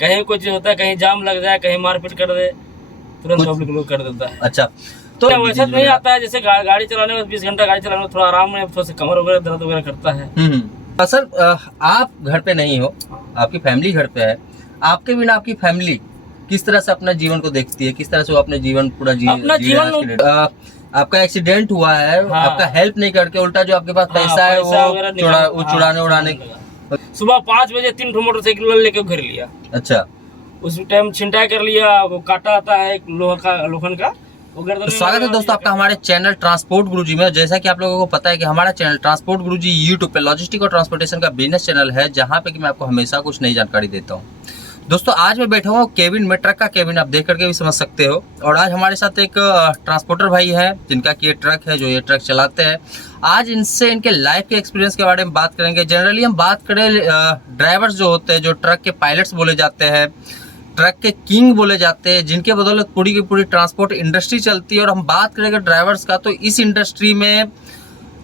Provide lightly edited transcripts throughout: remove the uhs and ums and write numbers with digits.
कहीं कुछ होता है, कहीं जाम लग जाए, कहीं मारपीट कर दे, तुरंत पब्लिक लोग कर देता है। अच्छा, तो वैसा नहीं आता है जैसे गाड़ी चलाने में 20 घंटा गाड़ी चलाने में थोड़ा आराम में थोड़ा सा कमर वगैरह दर्द वगैरह करता है। सर आप घर पे नहीं हो, आपकी फैमिली घर पे है, आपके बिना आपकी फैमिली किस तरह से अपना जीवन को देखती है, किस तरह से वो अपने जीवन पूरा अपना जीवन आपका एक्सीडेंट हुआ है, हाँ। आपका हेल्प नहीं करके उल्टा जो आपके पास पैसा है वो चुराने उड़ाने। सुबह 5 बजे 3 मोटरसाइकिल लेके घर लिया। अच्छा, उस टाइम छिंटाई कर लिया, वो काटा आता है एक लोखन का। तो स्वागत है दोस्तों आपका हमारे चैनल ट्रांसपोर्ट गुरुजी में। जैसा कि आप लोगों को पता है कि हमारा चैनल ट्रांसपोर्ट गुरुजी यूट्यूब पे लॉजिस्टिक और ट्रांसपोर्टेशन का बिजनेस चैनल है, जहां पे कि मैं आपको हमेशा कुछ नई जानकारी देता हूं। दोस्तों आज मैं बैठा हूँ केबिन में, ट्रक का केबिन आप देख करके भी समझ सकते हो। और आज हमारे साथ एक ट्रांसपोर्टर भाई है जिनका कि ये ट्रक है, जो ये ट्रक चलाते हैं। आज इनसे इनके लाइफ के एक्सपीरियंस के बारे में बात करेंगे। जनरली हम बात करें ड्राइवर्स जो होते हैं, जो ट्रक के पायलट्स बोले जाते हैं, ट्रक के किंग बोले जाते हैं, जिनके बदौलत पूरी की पूरी ट्रांसपोर्ट इंडस्ट्री चलती है। और हम बात करेंगे ड्राइवर्स का, तो इस इंडस्ट्री में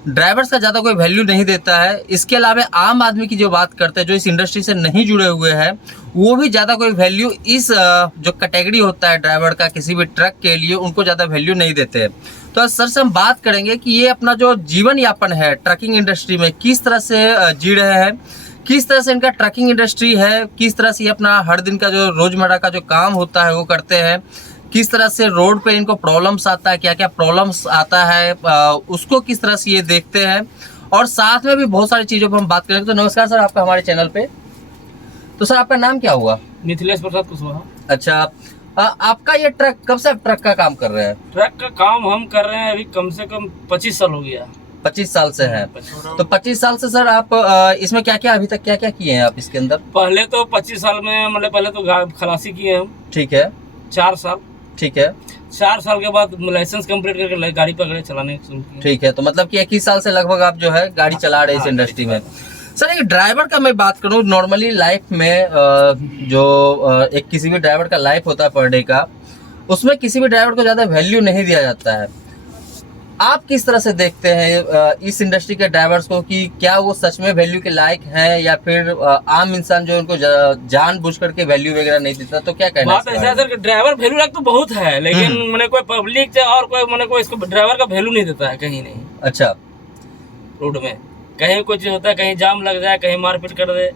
ड्राइवर्स का ज़्यादा कोई वैल्यू नहीं देता है। इसके अलावा आम आदमी की जो बात करते हैं, जो इस इंडस्ट्री से नहीं जुड़े हुए हैं, वो भी ज़्यादा कोई वैल्यू इस जो कैटेगरी होता है ड्राइवर का किसी भी ट्रक के लिए, उनको ज़्यादा वैल्यू नहीं देते हैं। तो आज सर से हम बात करेंगे कि ये अपना जो जीवन यापन है ट्रकिंग इंडस्ट्री में किस तरह से जी रहे हैं, किस तरह से इनका ट्रकिंग इंडस्ट्री है, किस तरह से ये अपना हर दिन का जो रोजमर्रा का जो काम होता है वो करते हैं, किस तरह से रोड पे इनको प्रॉब्लम्स आता है, क्या क्या प्रॉब्लम्स आता है, उसको किस तरह से ये देखते हैं। और साथ में भी बहुत सारी चीज़ों पर हम बात करेंगे। तो नमस्कार सर आपका हमारे चैनल पे। तो सर आपका नाम क्या हुआ? मिथिलेश प्रसाद कुशवाहा। अच्छा, आपका ये ट्रक कब से आप ट्रक का काम कर रहे हैं? ट्रक का काम हम कर रहे हैं अभी कम से कम 25 साल हो गया। 25 साल से है। तो 25 साल से सर आप इसमें क्या क्या अभी तक क्या क्या किए हैं आप इसके अंदर? पहले तो 25 साल में मतलब पहले तो खलासी किए हम। ठीक है। 4 साल। ठीक है। 4 साल के बाद लाइसेंस कंप्लीट करके गाड़ी पकड़े चलाने की। ठीक है, तो मतलब कि 21 साल से लगभग आप जो है गाड़ी चला रहे हैं इस इंडस्ट्री में। सर एक ड्राइवर का मैं बात करूं, नॉर्मली लाइफ में जो एक किसी भी ड्राइवर का लाइफ होता है पर डे का, उसमें किसी भी ड्राइवर को ज़्यादा वैल्यू नहीं दिया जाता है। आप किस तरह से देखते हैं इस इंडस्ट्री के ड्राइवर्स को, कि क्या वो सच में वैल्यू के लायक हैं, या फिर आम इंसान जो उनको जानबूझ करके वैल्यू वगैरह नहीं देता? तो क्या कहना बात ऐसा है सर, ड्राइवर वैल्यू लायक तो बहुत है, लेकिन मैंने कोई पब्लिक और कोई इसको ड्राइवर का वैल्यू नहीं देता है कहीं नहीं। अच्छा, रोड में कहीं कुछ होता है, कहीं जाम लग जाए, कहीं मारपीट कर दे,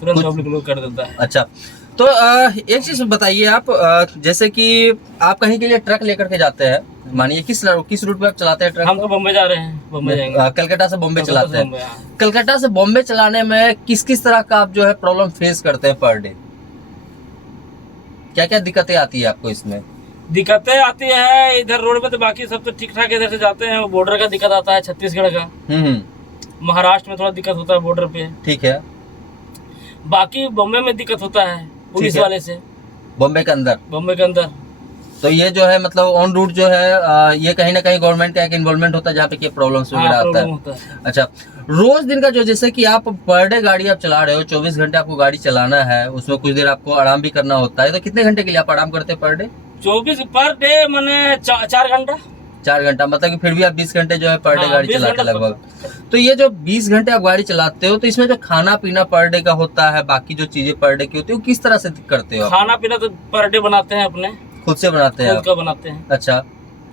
तुरंत पब्लिक लोग कर देता है। अच्छा, तो एक चीज बताइए आप, जैसे कि आप कहीं के लिए ट्रक लेकर के जाते हैं, मानिए किस रूट पे आप चलाते हैं ट्रक? हम तो बम्बई जा रहे हैं, बम्बई जाएंगे। कलकत्ता से बॉम्बे चलाते हैं। कलकत्ता से बॉम्बे चलाने में किस किस तरह का आप जो है प्रॉब्लम फेस करते हैं पर डे? क्या क्या दिक्कतें आती है आपको इसमें? दिक्कतें आती है इधर रोड पे तो बाकी सब तो ठीक ठाक इधर से जाते हैं। बॉर्डर का दिक्कत आता है, छत्तीसगढ़ का। महाराष्ट्र में थोड़ा दिक्कत होता है बॉर्डर पे। ठीक है। बाकी बॉम्बे में दिक्कत होता है पुलिस वाले से। बॉम्बे के अंदर तो ये जो है मतलब ऑन रूट जो है ये कहीं ना कहीं गवर्नमेंट का एक इन्वॉल्वमेंट होता है, जहाँ पे कि प्रॉब्लम्स वगैरह आता है। अच्छा, रोज दिन का जो, जैसे कि आप पर डे गाड़ी आप चला रहे हो, 24 घंटे आपको गाड़ी चलाना है, उसमें कुछ देर आपको आराम भी करना होता है, तो कितने घंटे के लिए आप आराम करते हैं पर डे? 24 पर डे मैंने 4 घंटा। 4 घंटा, मतलब कि फिर भी आप 20 घंटे जो है पर डे गाड़ी चलाते हैं लगभग। तो ये जो 20 घंटे आप गाड़ी चलाते हो, तो इसमें जो खाना पीना पर डे का होता है, बाकी जो चीजें पर डे की होती है, वो किस तरह से करते हो? खाना पीना तो पर डे बनाते हैं अपने खुद से बनाते हैं? खुद का बनाते हैं। अच्छा,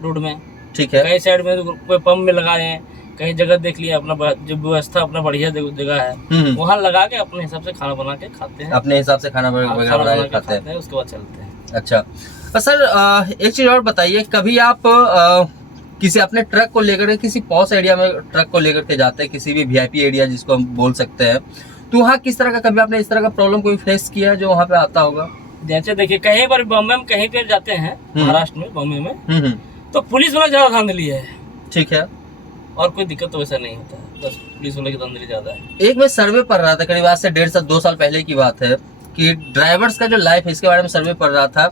रोड में। ठीक है। कई साइड में कोई पंप में लगा है, कहीं जगह देख लिया, अपना जो व्यवस्था अपना बढ़िया जगह है, वहाँ लगा के अपने हिसाब से खाना बना के खाते हैं। अपने हिसाब से खाना वगैरह बना के खाते हैं, उसके बाद चलते हैं। अच्छा, सर एक चीज और बताइए, कभी आप किसी अपने ट्रक को लेकर किसी पॉश एरिया में ट्रक को लेकर के जाते हैं, किसी भी वीआईपी एरिया जिसको हम बोल सकते हैं, तो वहाँ किस तरह का कभी आपने इस तरह का प्रॉब्लम कोई फेस किया है जो वहाँ पे आता होगा? जैसे देखिए कहीं पर बॉम्बे में कहीं पे जाते हैं, महाराष्ट्र में बॉम्बे में, तो पुलिस वाला ज्यादा धांधली है। ठीक है। और कोई दिक्कत तो वैसा नहीं होता है, बस पुलिस वाले की धांधली ज्यादा है। एक मैं सर्वे पढ़ रहा था, करीब आज से 1.5 से 2 साल पहले की बात है, कि ड्राइवर्स का जो लाइफ है इसके बारे में सर्वे पढ़ रहा था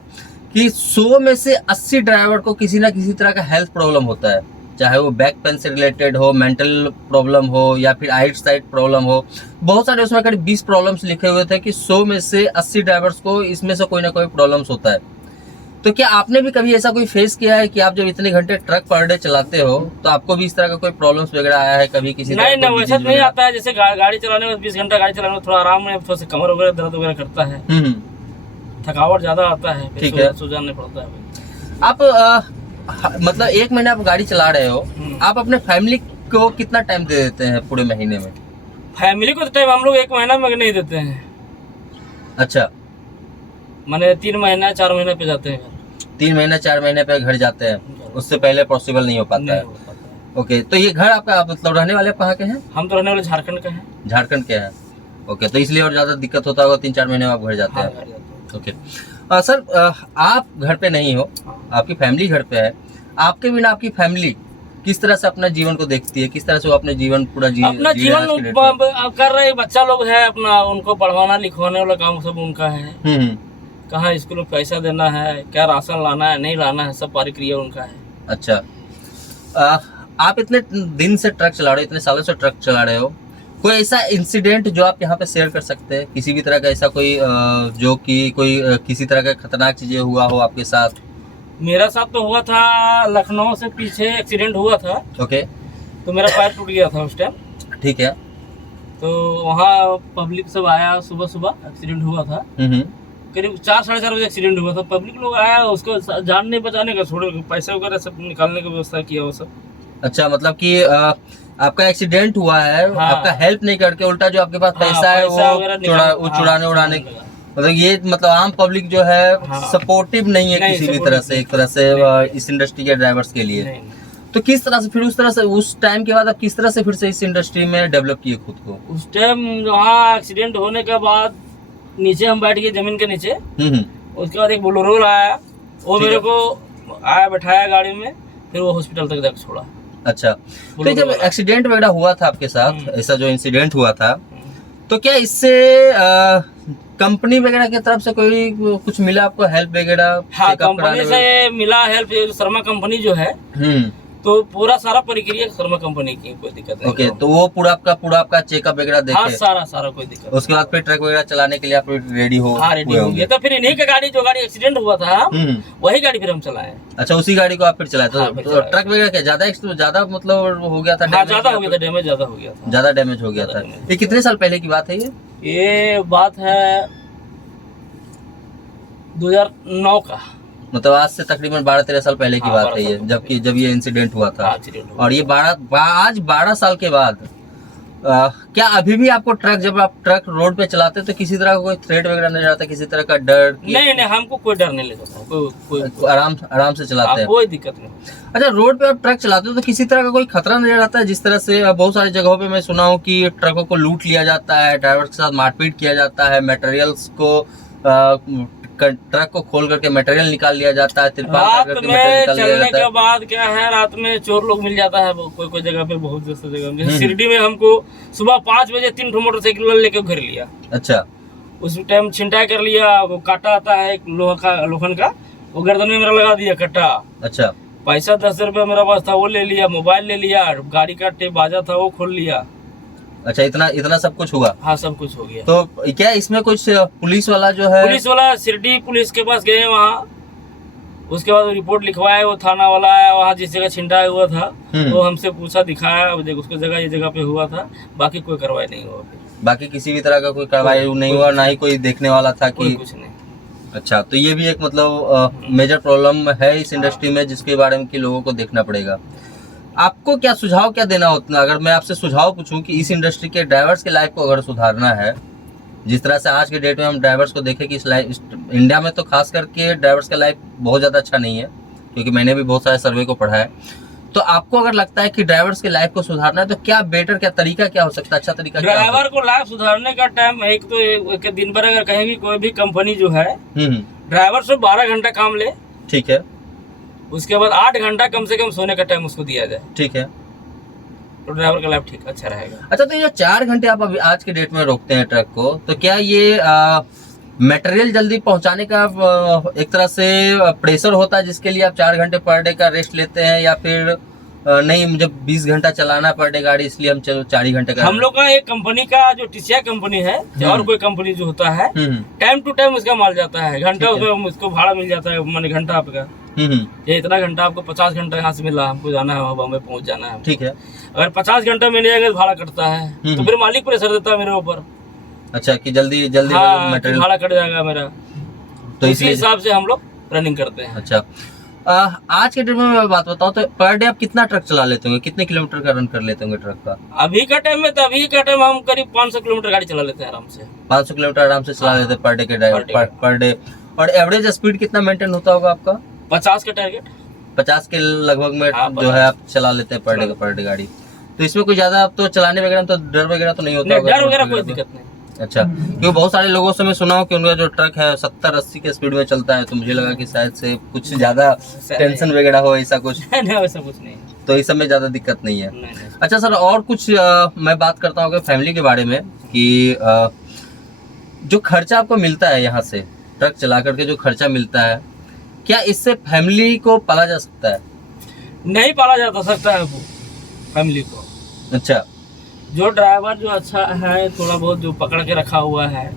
कि 100 में से 80 ड्राइवर को किसी ना किसी तरह का हेल्थ प्रॉब्लम होता है, चाहे वो बैक पेन से रिलेटेड हो, मेंटल प्रॉब्लम हो, या फिर आइट साइट प्रॉब्लम हो। बहुत सारे उसमें करीब 20 प्रॉब्लम्स लिखे हुए थे कि 100 में से 80 ड्राइवर्स को इसमें से कोई ना कोई प्रॉब्लम्स होता है। तो क्या आपने भी कभी ऐसा कोई फेस किया है कि आप जब इतने घंटे ट्रक पर डे चलाते हो, तो आपको भी इस तरह का कोई प्रॉब्लम्स वगैरह आया है कभी किसी? नहीं, वैसा नहीं आता है। जैसे गाड़ी चलाने में 20 घंटा गाड़ी चलाने में थोड़ा आराम में थोड़ा सा कमर वगैरह दर्द वगैरह करता है। थकावट ज्यादा आता है, ठीक है, सो जाने पड़ता है। आप मतलब 1 महीना आप गाड़ी चला रहे हो, आप अपने फैमिली को कितना टाइम दे देते हैं पूरे महीने में? फैमिली को तो टाइम हम लोग 1 महीना में नहीं देते हैं। अच्छा, माने 3 महीना 4 महीने पे जाते हैं। 3 महीना 4 महीने पे घर जाते हैं, उससे पहले पॉसिबल नहीं हो पाता है। ओके, तो ये घर आपका मतलब रहने वाले कहाँ के हैं? हम तो रहने वाले झारखंड के हैं। झारखंड के हैं, ओके, तो इसलिए और ज्यादा दिक्कत होता होगा, 3-4 महीने में आप घर जाते हैं। ओके सर, आप घर पे नहीं हो, आपकी फैमिली घर पे है, आपके बिना आपकी फैमिली किस तरह से अपना जीवन को देखती है, किस तरह से वो अपने जीवन पूरा अपना जीवन कर रहे बच्चा लोग है अपना, उनको पढ़वाना लिखवाने वाला काम सब उनका है। कहाँ स्कूल में पैसा देना है, क्या राशन लाना है नहीं लाना है, सब प्रक्रिया उनका है। अच्छा, आप इतने दिन से ट्रक चला रहे हो, इतने सालों से ट्रक चला रहे हो, कोई ऐसा इंसिडेंट जो आप यहाँ पे शेयर कर सकते हैं? किसी भी तरह का ऐसा कोई जो कि कोई किसी तरह का खतरनाक चीजें हुआ हो आपके साथ? मेरा साथ तो हुआ था, लखनऊ से पीछे एक्सीडेंट हुआ था। ओके, तो मेरा पैर टूट गया था उस टाइम। ठीक है, तो वहाँ पब्लिक सब आया, सुबह सुबह एक्सीडेंट हुआ था, करीब 4-4:30 बजे एक्सीडेंट हुआ था। पब्लिक लोग आया, उसको जान नहीं बचाने का, छोड़ो पैसे वगैरह सब निकालने की व्यवस्था किया वो सब। अच्छा, मतलब कि आपका एक्सीडेंट हुआ है, हाँ, आपका हेल्प नहीं करके उल्टा जो आपके पास पैसा है वो चुराने उड़ाने, मतलब ये मतलब आम पब्लिक जो है सपोर्टिव नहीं है किसी भी तरह से, एक तरह से इस इंडस्ट्री के ड्राइवर्स के लिए। तो किस तरह से फिर उस तरह से उस टाइम के बाद आप किस तरह से फिर से इस इंडस्ट्री में डेवलप किए खुद को? उस टाइम वहाँ एक्सीडेंट होने के बाद नीचे हम बैठ गए जमीन के नीचे। उसके बाद एक बोलेरो आया, वो मेरे को आया बैठाया गाड़ी में, फिर वो हॉस्पिटल तक जाकर छोड़ा। अच्छा, तो जब एक्सीडेंट वगैरह हुआ था आपके साथ, ऐसा जो इंसिडेंट हुआ था, तो क्या इससे कंपनी वगैरह की तरफ से कोई कुछ मिला आपको हेल्प वगैरह? हाँ, कंपनी से मिला हेल्प, शर्मा कंपनी जो है, तो पूरा सारा प्रक्रिया शर्मा कंपनी की, कोई दिक्कत नहीं। ओके, तो वो पूरा आपका चेकअप वगैरह देखे? हाँ, सारा कोई दिक्कत। उसके बाद फिर ट्रक वगैरह चलाने के लिए आप रेडी हो? हाँ, रेडी हो गए। तो फिर इन्हीं का गाड़ी, जो गाड़ी एक्सीडेंट हुआ था वही गाड़ी फिर हम चलाए। अच्छा, उसी गाड़ी को आप फिर चलाए? तो ट्रक वगैरह क्या ज्यादा मतलब हो गया था? ज्यादा हो गया था, डैमेज ज्यादा हो गया था। ज्यादा डैमेज हो गया था। ये कितने साल पहले की बात है? ये बात है 2009 का, मतलब आज से तकरीबन 12-13 साल पहले की बात है ये, जब ये इंसिडेंट हुआ था। और ये आज 12 साल के बाद क्या अभी भी आपको जब आप ट्रक रोड पे चलाते तो किसी तरह का कोई थ्रेट वगैरह नहीं रहता, किसी तरह का डर? नहीं, हमको कोई डर नहीं लगता, कोई आराम से चलाते हैं, कोई दिक्कत नहीं। अच्छा, रोड पे आप ट्रक चलाते हो तो किसी तरह का कोई खतरा नहीं रहता है? जिस तरह से बहुत सारी जगहों पे मैं सुना हूँ कि ट्रकों को लूट लिया जाता है, ड्राइवर के साथ मारपीट किया जाता है, मटेरियल्स को ट्रक को खोल करके मटेरियल निकाल लिया जाता है, रात में चलने के बाद क्या है, रात में चोर लोग मिल जाता है कोई जगह पे, बहुत जगह जैसे शिरडी में हमको सुबह 5 बजे 3 मोटरसाइकिल लेके घर लिया। अच्छा, उस टाइम छिंटाई कर लिया, वो काटा आता है एक लोखन का, वो गर्दन में मेरा लगा दिया कट्टा। अच्छा, पैसा 10 रुपया मेरा पास था वो ले लिया, मोबाइल ले लिया, गाड़ी का टेप बाजा था वो खोल लिया। अच्छा, इतना सब कुछ हुआ? हाँ, सब कुछ हो गया। तो क्या इसमें कुछ पुलिस वाला जो है, पुलिस वाला शिरडी पुलिस के पास गए वहाँ, उसके बाद रिपोर्ट लिखवाया, वो थाना वाला आया वहाँ जिस जगह छिंटा हुआ था, वो हमसे पूछा, दिखाया, उसको ये जगह पे हुआ था, बाकी कोई कार्रवाई नहीं हुआ। बाकी किसी भी तरह का कोई कार्रवाई नहीं हुआ, ना ही कोई देखने वाला था कि कुछ नहीं। अच्छा, तो ये भी एक मतलब मेजर प्रॉब्लम है इस इंडस्ट्री में, जिसके बारे में कि लोगों को देखना पड़ेगा। आपको क्या सुझाव क्या देना होता, अगर मैं आपसे सुझाव पूछूं कि इस इंडस्ट्री के ड्राइवर्स की लाइफ को अगर सुधारना है, जिस तरह से आज के डेट में हम ड्राइवर्स को देखें कि इस इंडिया में तो खास करके ड्राइवर्स का लाइफ बहुत ज़्यादा अच्छा नहीं है, क्योंकि मैंने भी बहुत सारे सर्वे को पढ़ा है, तो आपको अगर लगता है कि ड्राइवर्स की लाइफ को सुधारना है तो क्या बेटर, क्या तरीका क्या हो सकता है, अच्छा तरीका? ड्राइवर को लाइफ सुधारने का टाइम एक तो दिन भर अगर कहीं भी कोई भी कंपनी जो है ड्राइवर से 12 घंटा काम ले, ठीक है, उसके बाद 8 घंटा कम से कम सोने का टाइम उसको दिया जाए, ठीक है, तो ड्राइवर का लाइफ ठीक अच्छा रहेगा। अच्छा, तो ये 4 घंटे आप अभी आज के डेट में रोकते हैं ट्रक को, तो क्या ये मटेरियल जल्दी पहुंचाने का एक तरह से प्रेशर होता है जिसके लिए आप 4 घंटे पर डे का रेस्ट लेते हैं, या फिर नहीं, मुझे 20 घंटा चलाना पर डे गाड़ी, इसलिए हम 4 ही घंटे का? हम लोग का एक कंपनी का जो TCI कंपनी है और कोई कंपनी जो होता है, टाइम टू टाइम उसका माल जाता है, घंटा उसको भाड़ा मिल जाता है, माने घंटा आपका ये इतना घंटा आपको 50 घंटा यहाँ से मिला, हमको जाना है वहाँ बॉम्बे पहुँच जाना है, ठीक है। अगर 50 घंटा मिल जाएगा तो भाड़ा कटता है, तो फिर मालिक प्रेशर देता है मेरे ऊपर। अच्छा, कि जल्दी मटेरियल भाड़ा कट जाएगा मेरा। तो इसी हिसाब से हम लोग रनिंग करते हैं। अच्छा, आज के डेट में मैं बात बताऊं तो पर डे आप कितना ट्रक चला लेते होंगे, कितने किलोमीटर का रन कर लेते होंगे ट्रक का? अभी का टाइम में हम करीब 500 किलोमीटर गाड़ी चला लेते हैं आराम से। 500 किलोमीटर आराम से चला लेते हैं पर डे के ड्राइवर पर डे। और एवरेज स्पीड कितना मेंटेन होता होगा आपका? 50 का टारगेट, 50 के लगभग में जो है आप चला लेते हैं पर डे गाड़ी। तो इसमें कोई ज्यादा आप तो चलाने वगैरह तो डर वगैरह तो नहीं होता होगा? डर वगैरह कोई दिक्कत नहीं। अच्छा, क्योंकि बहुत सारे लोगों से मैं सुना हूँ कि उनका जो ट्रक है 70-80 के स्पीड में चलता है, तो मुझे लगा कि शायद से कुछ ज्यादा टेंशन वगैरह हो, ऐसा कुछ? नहीं, वैसा कुछ नहीं, तो इस सब में ज्यादा दिक्कत नहीं है। नहीं। अच्छा सर, और कुछ मैं बात करता हूँ फैमिली के बारे में कि जो खर्चा आपको मिलता है यहाँ से ट्रक चला करके, जो खर्चा मिलता है, क्या इससे फैमिली को पाला जा सकता है? नहीं पाला जा सकता है वो फैमिली को। अच्छा, जो ड्राइवर जो अच्छा है, थोड़ा बहुत जो पकड़ के रखा हुआ है,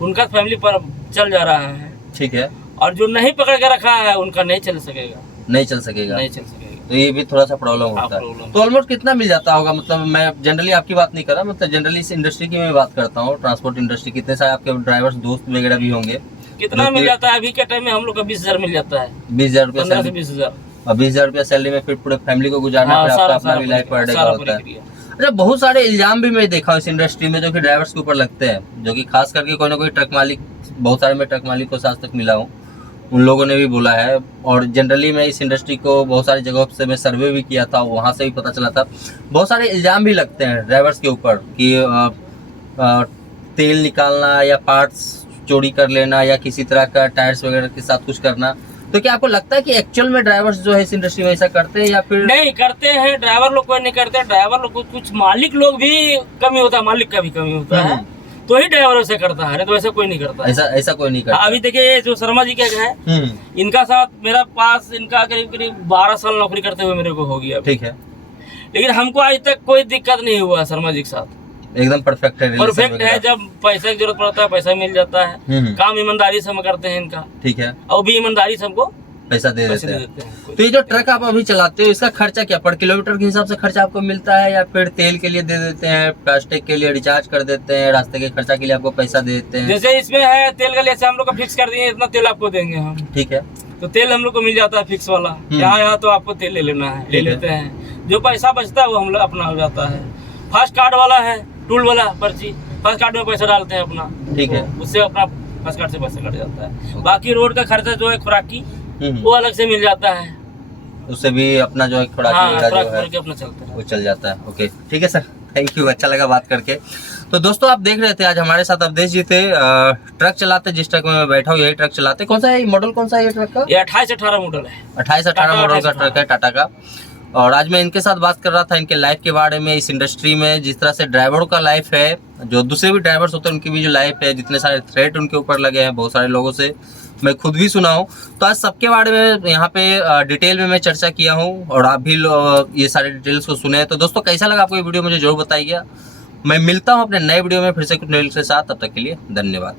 उनका फैमिली पर चल जा रहा है, ठीक है। और जो नहीं पकड़ के रखा है उनका नहीं चल सकेगा। नहीं चल सकेगा। तो ये भी थोड़ा सा प्रॉब्लम होता है। तो ऑलमोस्ट कितना मिल जाता होगा? मतलब मैं जनरली आपकी बात नहीं कर रहा, मतलब जनरली इस इंडस्ट्री की मैं बात करता हूँ, ट्रांसपोर्ट इंडस्ट्री। कितने सारे आपके ड्राइवर्स दोस्त वगैरह भी होंगे? कितना मिल जाता है? अभी के टाइम में हम लोग का 20,000 मिल जाता है। 20,000 रुपया? 15 से 20,000। और 20,000 रुपया सैलरी में फिर पूरे फैमिली को गुजारना, फिर आपका अपना भी लाइफ पर डे का होता है। अच्छा, बहुत सारे इल्जाम भी मैं देखा हूँ इस इंडस्ट्री में जो कि ड्राइवर्स के ऊपर लगते हैं, जो कि खास करके कोई ना कोई ट्रक मालिक, बहुत सारे मैं ट्रक मालिक को आज तक मिला हूँ, उन लोगों ने भी बोला है। और जनरली मैं इस इंडस्ट्री को बहुत सारी जगहों से मैं सर्वे भी किया था, वहाँ से भी पता चला था बहुत सारे इल्जाम भी लगते हैं ड्राइवर्स के ऊपर कि तेल निकालना या पार्ट्स चोरी कर लेना या किसी तरह का टायर्स वगैरह के साथ कुछ करना। तो क्या आपको लगता है कि एक्चुअल में ड्राइवर्स जो है इस इंडस्ट्री में ऐसा करते हैं या फिर नहीं करते हैं? ड्राइवर लोग कोई नहीं करते। ड्राइवर लोग कुछ मालिक लोग भी कमी होता है, मालिक का भी कमी होता है, तो ही ड्राइवर ऐसे करता है, नहीं तो ऐसा कोई नहीं करता। ऐसा कोई नहीं करता। अभी देखिए ये जो शर्मा जी क्या है, इनका साथ मेरा पास इनका करीब 12 साल नौकरी करते हुए मेरे को हो गया, ठीक है। लेकिन हमको आज तक कोई दिक्कत नहीं हुआ शर्मा जी के साथ। एकदम परफेक्ट है, परफेक्ट है। जब पैसे की जरूरत पड़ता है पैसा मिल जाता है। काम ईमानदारी से हम करते हैं इनका, ठीक है, और भी ईमानदारी से हमको पैसा दे देते हैं। तो ये जो ट्रक आप अभी चलाते हो, इसका खर्चा क्या पर किलोमीटर के हिसाब से खर्चा आपको मिलता है या फिर तेल के लिए दे देते हैं, प्लास्टिक के लिए रिचार्ज कर देते हैं, रास्ते के खर्चा के लिए आपको पैसा दे देते हैं? जैसे इसमें है तेल का, जैसे हम लोग का फिक्स कर दिए, इतना तेल आपको देंगे हम, ठीक है। तो तेल हम लोग को मिल जाता है फिक्स वाला, यहाँ तो आपको तेल ले लेना है, ले लेते हैं। जो पैसा बचता है वो हम लोग अपना हो जाता है। फास्ट कार्ड वाला है, टूल वाला पर्ची, फर्स्ट कार्ड में पैसा डालते हैं अपना, ठीक है, उससे अपना फर्स्ट कार्ड से पैसा कट जाता है। बाकी रोड का खर्चा जो है खुराकी, वो अलग से मिल जाता है, उससे भी अपना जो है खुराकी अपना चलता है, वो चल जाता है। ओके, ठीक है सर, थैंक यू, अच्छा लगा बात करके। तो दोस्तों आप देख रहे थे आज हमारे साथ अवधेश जी थे, ट्रक चलाते, जिस ट्रक में मैं बैठा हूँ यही ट्रक चलाते। कौन सा है मॉडल, कौन सा है ये ट्रक का? ये 28-18 मॉडल है, 28-18 मॉडल का ट्रक है टाटा का। और आज मैं इनके साथ बात कर रहा था इनके लाइफ के बारे में, इस इंडस्ट्री में जिस तरह से ड्राइवरों का लाइफ है, जो दूसरे भी ड्राइवर्स होते हैं उनकी भी जो लाइफ है, जितने सारे थ्रेट उनके ऊपर लगे हैं, बहुत सारे लोगों से मैं खुद भी सुना हूँ। तो आज सबके बारे में यहाँ पे डिटेल में मैं चर्चा किया हूँ और आप भी ये सारे डिटेल्स को सुने। तो दोस्तों कैसा लगा आपको ये वीडियो, मुझे जरूर बताइएगा। मैं मिलता हूँ अपने नए वीडियो में फिर से कुछ नए के साथ, तब तक के लिए धन्यवाद।